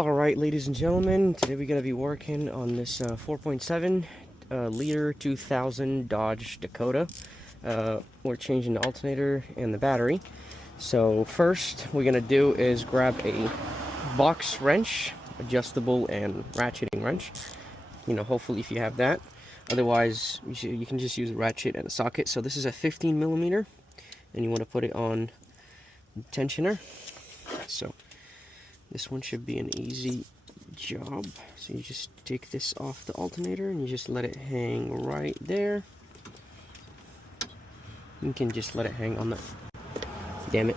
Alright, ladies and gentlemen, today we're going to be working on this 4.7 liter 2000 Dodge Dakota. We're changing the alternator and the battery. So first we're going to do is grab a box wrench, adjustable and ratcheting wrench. You know, hopefully if you have that. Otherwise, you can just use a ratchet and a socket. So this is a 15 millimeter, and you want to put it on the tensioner. So this one should be an easy job. So you just take this off the alternator and you just let it hang right there. You can just let it hang on the, damn it,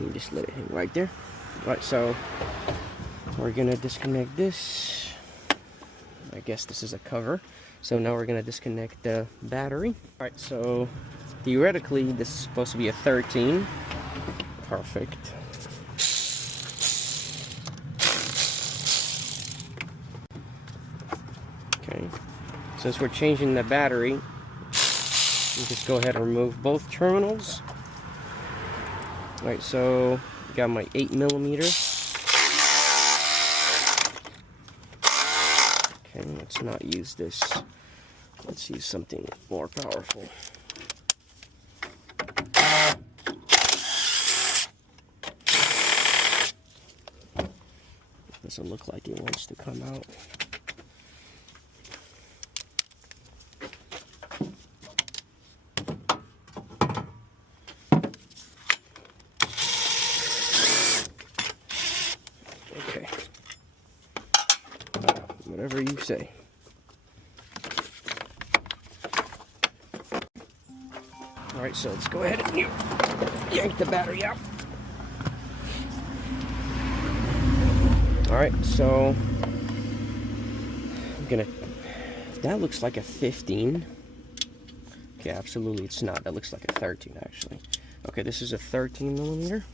you just let it hang right there. Alright, so we're gonna disconnect this. I guess this is a cover. So now we're gonna disconnect the battery. Alright, so theoretically this is supposed to be a 13. Perfect. Okay, since we're changing the battery, you just go ahead and remove both terminals. Alright, so got my 8 millimeter. Okay, let's not use this. Let's use something more powerful. Doesn't look like it wants to come out. Okay. Whatever you say. Alright, so let's go ahead and yank the battery out. Alright, so I'm gonna, that looks like a 15. Okay, absolutely it's not. That looks like a 13 actually. Okay, this is a 13 millimeter.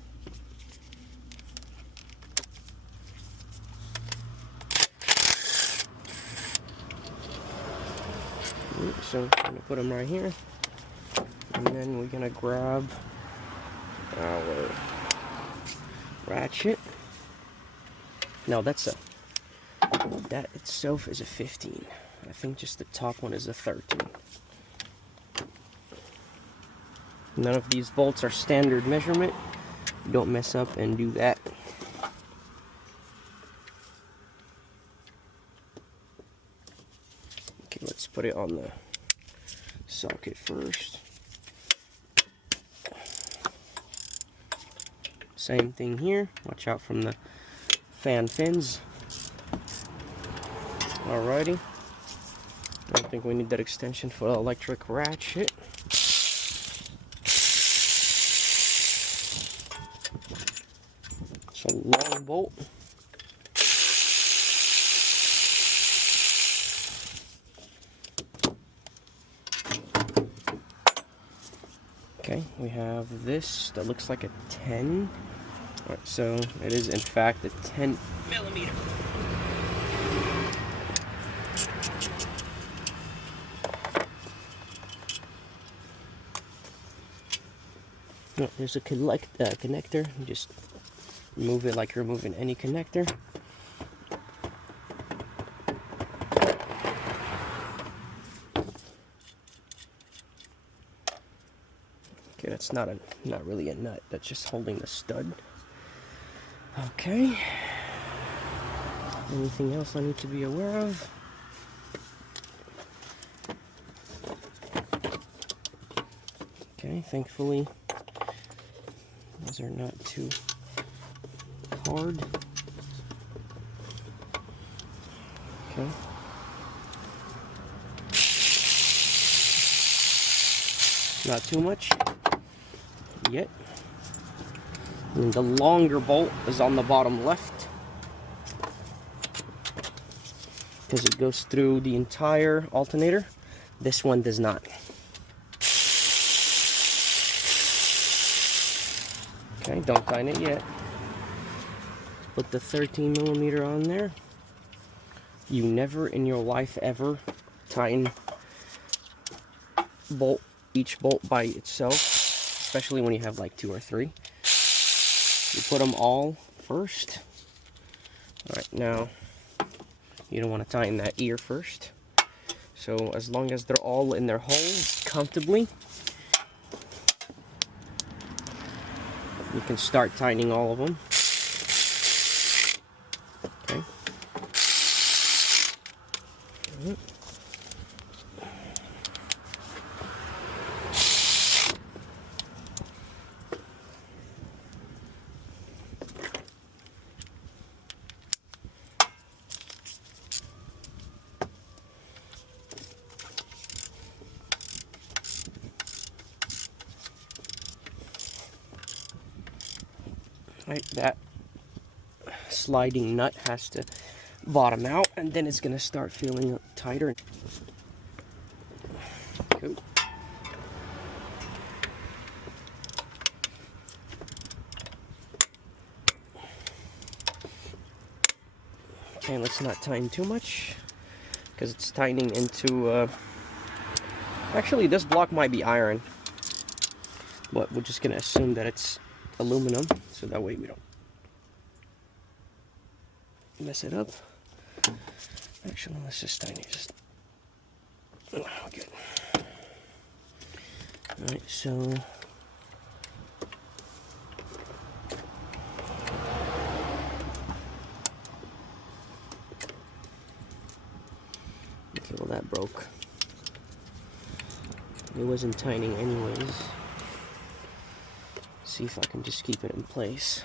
So I'm gonna put them right here, and then we're gonna grab our ratchet. Now that itself is a 15. I think just the top one is a 13. None of these bolts are standard measurement. Don't mess up and do that. Okay, let's put it on the socket first. Same thing here. Watch out from the fan fins. Alrighty. I don't think we need that extension for the electric ratchet. So long bolt. Okay, we have this that looks like a 10. Alright, so it is in fact a 10 millimeter. Oh, there's a connector. You just remove it like you're removing any connector. Okay, that's not really a nut. That's just holding the stud. Okay. Anything else I need to be aware of? Okay, thankfully these are not too hard. Okay. Not too much yet. And the longer bolt is on the bottom left, because it goes through the entire alternator. This one does not. Okay, don't tighten it yet. Put the 13 millimeter on there. You never in your life ever tighten each bolt by itself, especially when you have like 2 or 3. You put them all first. Alright, Now, you don't want to tighten that ear first. So as long as they're all in their holes comfortably, you can start tightening all of them. Okay. Right, that sliding nut has to bottom out, and then it's going to start feeling tighter. Cool. Okay, let's not tighten too much, because it's tightening into, actually this block might be iron, but we're just going to assume that it's aluminum, so that way we don't mess it up. Actually, let's just tighten it. Oh, good. Alright, so okay, well that broke. It wasn't tightening anyways. See if I can just keep it in place.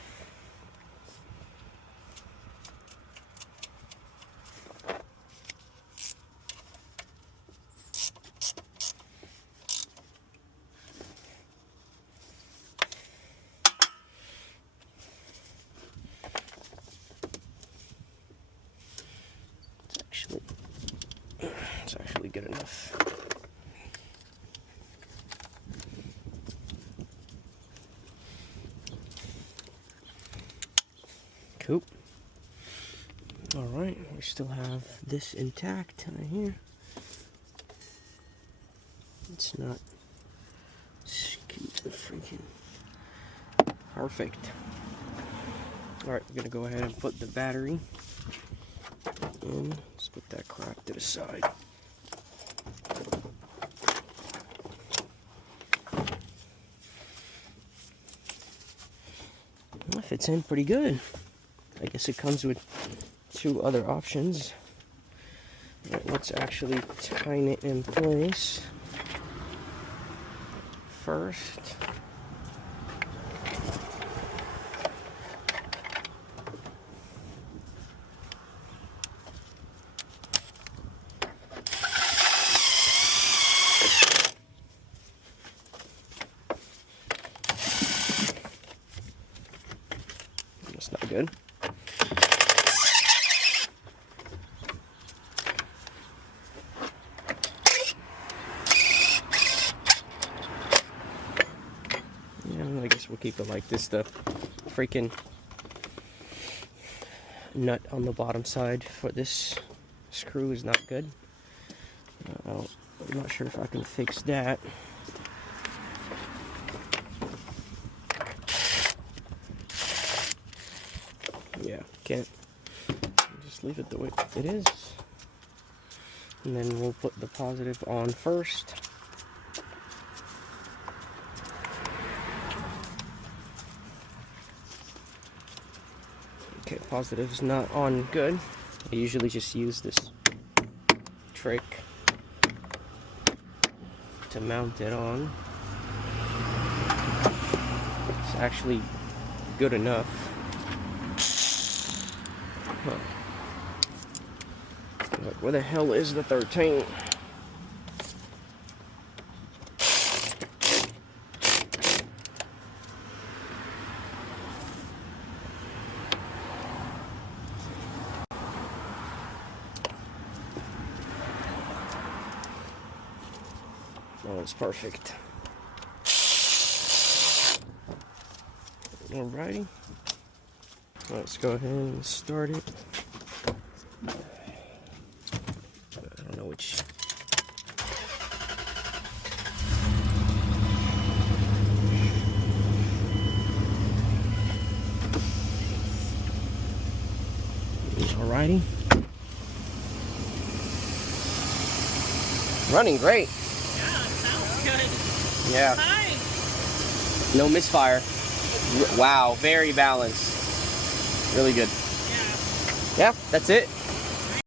It's actually good enough. Cool. Alright, we still have this intact right here. It's not freaking perfect. Alright, we're gonna go ahead and put the battery in. Let's put that crap to the side. Well, it fits in pretty good. I guess it comes with two other options. Right, let's actually tighten it in place first. That's not good. I guess we'll keep it like this. The freaking nut on the bottom side for this screw is not good. I'm not sure if I can fix that. Yeah, can't. Just leave it the way it is. And then we'll put the positive on first. Okay, positive's not on good. I usually just use this trick to mount it on. It's actually good enough. Huh. Like, where the hell is the 13? Oh, it's perfect. Alrighty. Let's go ahead and start it. I don't know which. Alrighty. Running great. Yeah, it sounds good. Yeah. Hi. No misfire. Wow, very balanced. Really good. Yeah. Yeah, that's it.